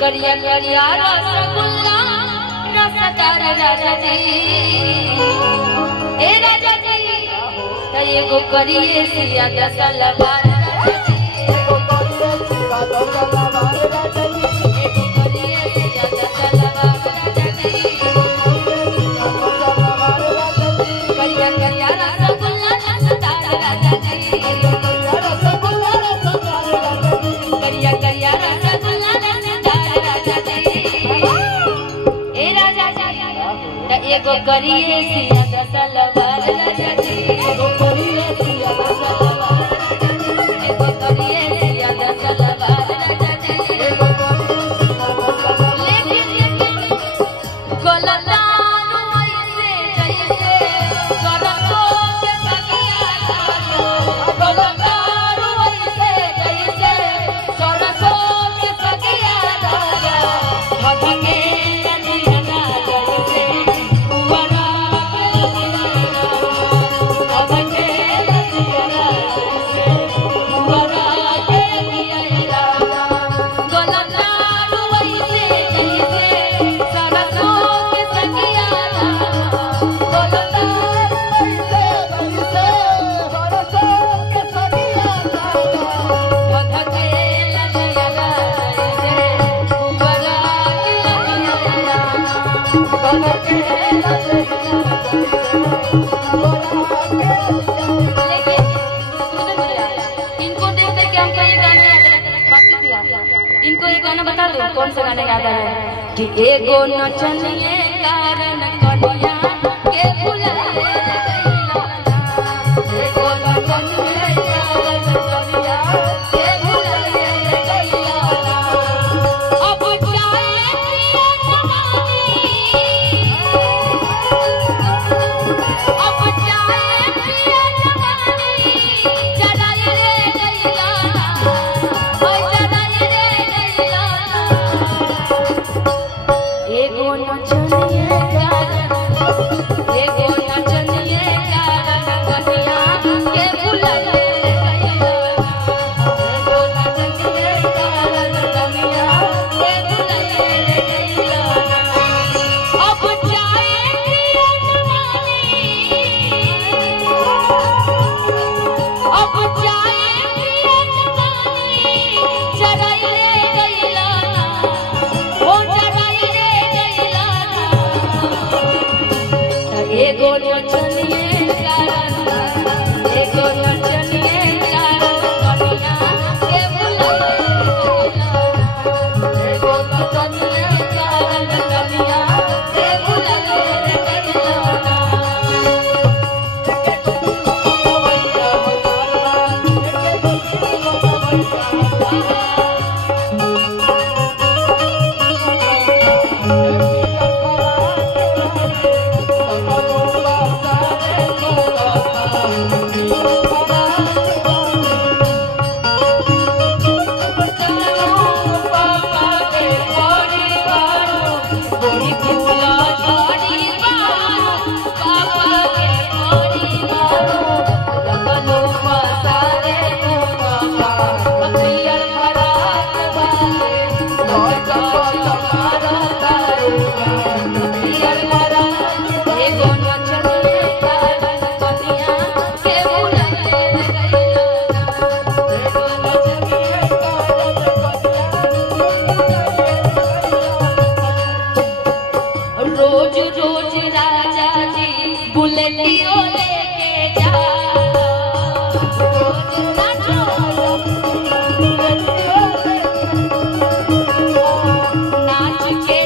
करिया करिया रसगुल्ला रसदार राजा जी ए राजा जी तये को करिए सिया दसलवार राजा जी को करिए सिया दसलवार राजा जी को करिए सिया दसलवार राजा जी करिया करिया रसगुल्ला रसदार राजा जी रसगुल्ला रसदार राजा जी करिया करिया रसगुल्ला एको करिए सिया दसलवार राजा जी एको करिए सिया दसलवार राजा जी एको करिए सिया दसलवार राजा जी एको करिए गलतानु ऐसे जैसे करतो के सगिया गलतानु ऐसे जैसे सरसो के सगिया भटके इनको एक गाना बता दो कौन सा गाना याद आ रहा है कि एगो नचनिए कारण कन्या के बुलाए एगो नचनिए कारण कन्या के बुलाए अब जाए पिया जवानी अब जाए पिया जवानी चलाए रे गैया एको नचनिए कारण कन्या के बुलाए गैया एको नचनिए कारण कन्या के बुलाए गैया के